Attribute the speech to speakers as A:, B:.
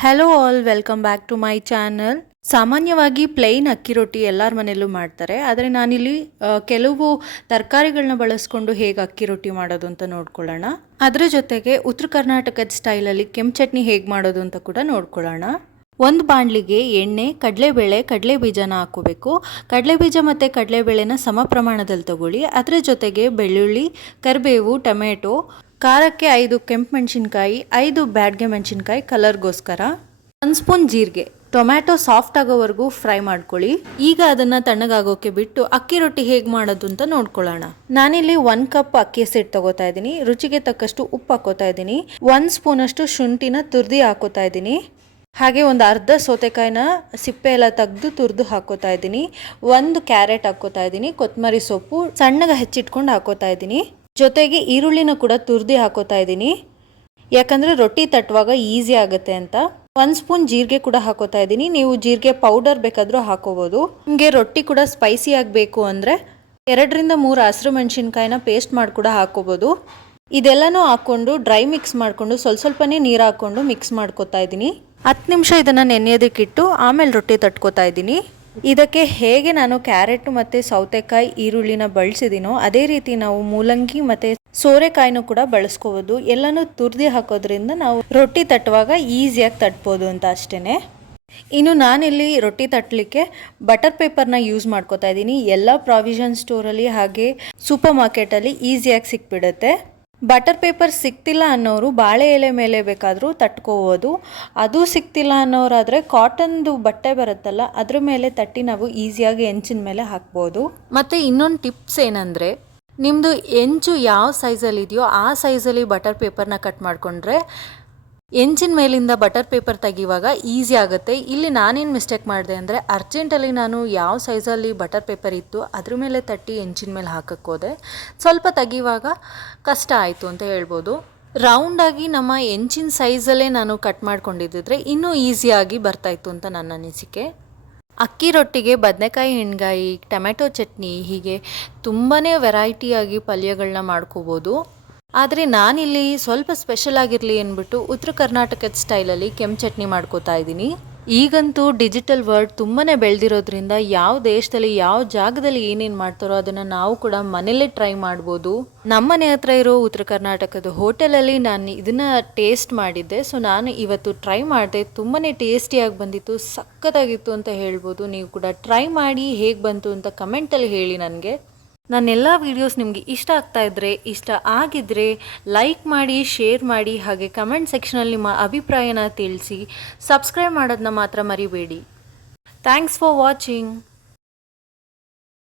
A: Hello all welcome back to my channel ಸಾಮಾನ್ಯವಾಗಿ plain ಅಕ್ಕಿ ರೊಟ್ಟಿ ಎಲ್ಲರ ಮನೆಯಲ್ಲೂ ಮಾಡ್ತಾರೆ, ಆದರೆ ನಾನಿಲ್ಲಿ ಕೆಲವು ತರಕಾರಿಗಳನ್ನ ಬಳಸ್ಕೊಂಡು ಹೇಗೆ ಅಕ್ಕಿ ರೊಟ್ಟಿ ಮಾಡೋದು ಅಂತ ನೋಡ್ಕೊಳ್ಳೋಣ. ಅದರ ಜೊತೆಗೆ ಉತ್ತರ ಕರ್ನಾಟಕದ ಸ್ಟೈಲಲ್ಲಿ ಕೆಂಪು ಚಟ್ನಿ ಹೇಗೆ ಮಾಡೋದು ಅಂತ ಕೂಡ ನೋಡ್ಕೊಳ್ಳೋಣ. ಒಂದು ಬಾಣಲಿಗೆ ಎಣ್ಣೆ, ಕಡಲೆಬೇಳೆ ಕಡಲೆ ಬೀಜನ ಹಾಕೋಬೇಕು ಕಡಲೆಬೀಜ ಮತ್ತು ಕಡಲೆಬೇಳೆನ ಸಮ ಪ್ರಮಾಣದಲ್ಲಿ ತಗೊಳ್ಳಿ. ಅದರ ಜೊತೆಗೆ ಬೆಳ್ಳುಳ್ಳಿ, ಕರಿಬೇವು, ಟೊಮೆಟೊ ಖಾರಕ್ಕೆ ಐದು ಕೆಂಪು ಮೆಣಸಿನ್ಕಾಯಿ, ಐದು ಬ್ಯಾಡ್ಗೆ ಮೆಣಸಿನ್ಕಾಯಿ ಕಲರ್ಗೋಸ್ಕರ. ಒಂದು ಸ್ಪೂನ್ ಜೀರಿಗೆ. ಟೊಮ್ಯಾಟೊ ಸಾಫ್ಟ್ ಆಗೋವರೆಗೂ ಫ್ರೈ ಮಾಡ್ಕೊಳ್ಳಿ. ಈಗ ಅದನ್ನ ತಣ್ಣಗಾಗೋಕೆ ಬಿಟ್ಟು ಅಕ್ಕಿ ರೊಟ್ಟಿ ಹೇಗೆ ಮಾಡೋದು ಅಂತ ನೋಡ್ಕೊಳ್ಳೋಣ. ನಾನಿಲ್ಲಿ ಒನ್ ಕಪ್ ಅಕ್ಕಿ ಸೆಟ್ ತಗೋತಾ ಇದ್ದೀನಿ. ರುಚಿಗೆ ತಕ್ಕಷ್ಟು ಉಪ್ಪು ಹಾಕೋತಾ ಇದ್ದೀನಿ. ಒನ್ ಸ್ಪೂನ್ ಅಷ್ಟು ಶುಂಠಿನ ತುರ್ದಿ ಹಾಕೋತಾ ಇದ್ದೀನಿ. ಹಾಗೆ ಒಂದು ಅರ್ಧ ಸೌತೆಕಾಯಿನ ಸಿಪ್ಪೆ ಎಲ್ಲ ತೆಗೆದು ತುರಿದು ಹಾಕೋತಾ ಇದ್ದೀನಿ. ಒಂದು ಕ್ಯಾರೆಟ್ ಹಾಕೋತಾ ಇದ್ದೀನಿ. ಕೊತ್ತಂಬರಿ ಸೊಪ್ಪು ಸಣ್ಣಗೆ ಹೆಚ್ಚಿಟ್ಕೊಂಡು ಹಾಕೋತಾ ಇದ್ದೀನಿ. ಜೊತೆಗೆ ಈರುಳ್ಳಿನ ಕೂಡ ತುರ್ದಿ ಹಾಕೋತಾ ಇದ್ದೀನಿ. ಯಾಕಂದರೆ ರೊಟ್ಟಿ ತಟ್ಟುವಾಗ ಈಸಿ ಆಗುತ್ತೆ ಅಂತ. ಒಂದು ಸ್ಪೂನ್ ಜೀರಿಗೆ ಕೂಡ ಹಾಕೋತಾ ಇದ್ದೀನಿ. ನೀವು ಜೀರಿಗೆ ಪೌಡರ್ ಬೇಕಾದರೂ ಹಾಕೋಬೋದು. ನಿಮಗೆ ರೊಟ್ಟಿ ಕೂಡ ಸ್ಪೈಸಿ ಆಗಬೇಕು ಅಂದರೆ ಎರಡರಿಂದ ಮೂರು ಹಸಿರು ಮೆಣಸಿನ್ಕಾಯಿನ ಪೇಸ್ಟ್ ಮಾಡಿ ಕೂಡ ಹಾಕೋಬೋದು. ಇದೆಲ್ಲನೂ ಹಾಕ್ಕೊಂಡು ಡ್ರೈ ಮಿಕ್ಸ್ ಮಾಡಿಕೊಂಡು ಸ್ವಲ್ಪ ಸ್ವಲ್ಪನೇ ನೀರು ಹಾಕ್ಕೊಂಡು ಮಿಕ್ಸ್ ಮಾಡ್ಕೊತಾ ಇದ್ದೀನಿ. ಹತ್ತು ನಿಮಿಷ ಇದನ್ನು ನೆನೆಯೋದಕ್ಕಿಟ್ಟು ಆಮೇಲೆ ರೊಟ್ಟಿ ತಟ್ಕೋತಾ ಇದ್ದೀನಿ. ಇದಕ್ಕೆ ಹೇಗೆ ನಾನು ಕ್ಯಾರೆಟ್ ಮತ್ತು ಸೌತೆಕಾಯಿ ಈರುಳ್ಳಿನ ಬಳಸಿದ್ದೀನೋ ಅದೇ ರೀತಿ ನಾವು ಮೂಲಂಗಿ ಮತ್ತು ಸೋರೆಕಾಯಿನೂ ಕೂಡ ಬಳಸ್ಕೋಬೋದು. ಎಲ್ಲನೂ ತುರ್ದಿ ಹಾಕೋದ್ರಿಂದ ನಾವು ರೊಟ್ಟಿ ತಟ್ಟುವಾಗ ಈಸಿಯಾಗಿ ತಟ್ಬೋದು ಅಂತ ಅಷ್ಟೇ ಇನ್ನು ನಾನಿಲ್ಲಿ ರೊಟ್ಟಿ ತಟ್ಟಲಿಕ್ಕೆ ಬಟರ್ ಪೇಪರ್ನ ಯೂಸ್ ಮಾಡ್ಕೋತಾ ಇದ್ದೀನಿ. ಎಲ್ಲ ಪ್ರಾವಿಷನ್ ಸ್ಟೋರಲ್ಲಿ ಹಾಗೆ ಸೂಪರ್ ಮಾರ್ಕೆಟಲ್ಲಿ ಈಸಿಯಾಗಿ ಸಿಕ್ಬಿಡುತ್ತೆ. ಬಟರ್ ಪೇಪರ್ ಸಿಗ್ತಿಲ್ಲ ಅನ್ನೋರು ಬಾಳೆ ಎಲೆ ಮೇಲೆ ಬೇಕಾದರೂ ತಟ್ಕೋಬೋದು. ಅದು ಸಿಗ್ತಿಲ್ಲ ಅನ್ನೋರಾದರೆ ಕಾಟನ್ದು ಬಟ್ಟೆ ಬರುತ್ತಲ್ಲ, ಅದ್ರ ಮೇಲೆ ತಟ್ಟಿ ನಾವು ಈಸಿಯಾಗಿ ಹೆಂಚಿನ ಮೇಲೆ ಹಾಕ್ಬೋದು. ಮತ್ತು ಇನ್ನೊಂದು ಟಿಪ್ಸ್ ಏನಂದರೆ ನಿಮ್ಮದು ಹೆಂಚು ಯಾವ ಸೈಜಲ್ಲಿ ಇದೆಯೋ ಆ ಸೈಜಲ್ಲಿ ಬಟರ್ ಪೇಪರ್ನ ಕಟ್ ಮಾಡಿಕೊಂಡ್ರೆ ಎಂಚಿನ ಮೇಲಿಂದ ಬಟರ್ ಪೇಪರ್ ತೆಗೆಯುವಾಗ ಈಸಿ ಆಗುತ್ತೆ. ಇಲ್ಲಿ ನಾನೇನು ಮಿಸ್ಟೇಕ್ ಮಾಡಿದೆ ಅಂದರೆ ಅರ್ಜೆಂಟಲ್ಲಿ ನಾನು ಯಾವ ಸೈಜಲ್ಲಿ ಬಟರ್ ಪೇಪರ್ ಇತ್ತು ಅದ್ರ ಮೇಲೆ ತಟ್ಟಿ ಎಂಜಿನ್ ಮೇಲೆ ಹಾಕಕ್ಕೆ ಸ್ವಲ್ಪ ತೆಗೆಯುವಾಗ ಕಷ್ಟ ಆಯಿತು ಅಂತ ಹೇಳ್ಬೋದು. ರೌಂಡಾಗಿ ನಮ್ಮ ಎಂಜಿನ್ ಸೈಜಲ್ಲೇ ನಾನು ಕಟ್ ಮಾಡ್ಕೊಂಡಿದ್ದಿದ್ರೆ ಇನ್ನೂ ಈಸಿಯಾಗಿ ಬರ್ತಾಯಿತ್ತು ಅಂತ ನನ್ನ ಅನಿಸಿಕೆ. ಅಕ್ಕಿ ರೊಟ್ಟಿಗೆ ಬದನೆಕಾಯಿ ಎಣ್ಗಾಯಿ, ಟೊಮೆಟೊ ಚಟ್ನಿ ಹೀಗೆ ತುಂಬಾ ವೆರೈಟಿಯಾಗಿ ಪಲ್ಯಗಳನ್ನ ಮಾಡ್ಕೋಬೋದು. ಆದರೆ ನಾನಿಲ್ಲಿ ಸ್ವಲ್ಪ ಸ್ಪೆಷಲ್ ಆಗಿರಲಿ ಅಂದ್ಬಿಟ್ಟು ಉತ್ತರ ಕರ್ನಾಟಕದ ಸ್ಟೈಲಲ್ಲಿ ಕೆಂಪು ಚಟ್ನಿ ಮಾಡ್ಕೋತಾ ಇದ್ದೀನಿ. ಈಗಂತೂ ಡಿಜಿಟಲ್ ವರ್ಲ್ಡ್ ತುಂಬಾ ಬೆಳೆದಿರೋದ್ರಿಂದ ಯಾವ ದೇಶದಲ್ಲಿ ಯಾವ ಜಾಗದಲ್ಲಿ ಏನೇನು ಮಾಡ್ತಾರೋ ಅದನ್ನು ನಾವು ಕೂಡ ಮನೇಲೇ ಟ್ರೈ ಮಾಡ್ಬೋದು. ನಮ್ಮನೆ ಹತ್ರ ಇರೋ ಉತ್ತರ ಕರ್ನಾಟಕದ ಹೋಟೆಲಲ್ಲಿ ನಾನು ಇದನ್ನು ಟೇಸ್ಟ್ ಮಾಡಿದ್ದೆ. ಸೊ ನಾನು ಇವತ್ತು ಟ್ರೈ ಮಾಡಿದೆ. ತುಂಬಾ ಟೇಸ್ಟಿಯಾಗಿ ಬಂದಿತ್ತು, ಸಖತ್ತಾಗಿತ್ತು ಅಂತ ಹೇಳ್ಬೋದು. ನೀವು ಕೂಡ ಟ್ರೈ ಮಾಡಿ ಹೇಗೆ ಬಂತು ಅಂತ ಕಮೆಂಟಲ್ಲಿ ಹೇಳಿ ನನಗೆ. ನನ್ನೆಲ್ಲ ವೀಡಿಯೋಸ್ ನಿಮಗೆ ಇಷ್ಟ ಆಗ್ತಾ ಇದ್ದರೆ ಇಷ್ಟ ಆಗಿದ್ದರೆ ಲೈಕ್ ಮಾಡಿ ಶೇರ್ ಮಾಡಿ, ಹಾಗೆ ಕಮೆಂಟ್ ಸೆಕ್ಷನಲ್ಲಿ ನಿಮ್ಮ ಅಭಿಪ್ರಾಯನ ತಿಳಿಸಿ ಸಬ್ಸ್ಕ್ರೈಬ್ ಮಾಡೋದನ್ನ ಮಾತ್ರ ಮರಿಬೇಡಿ. Thanks for watching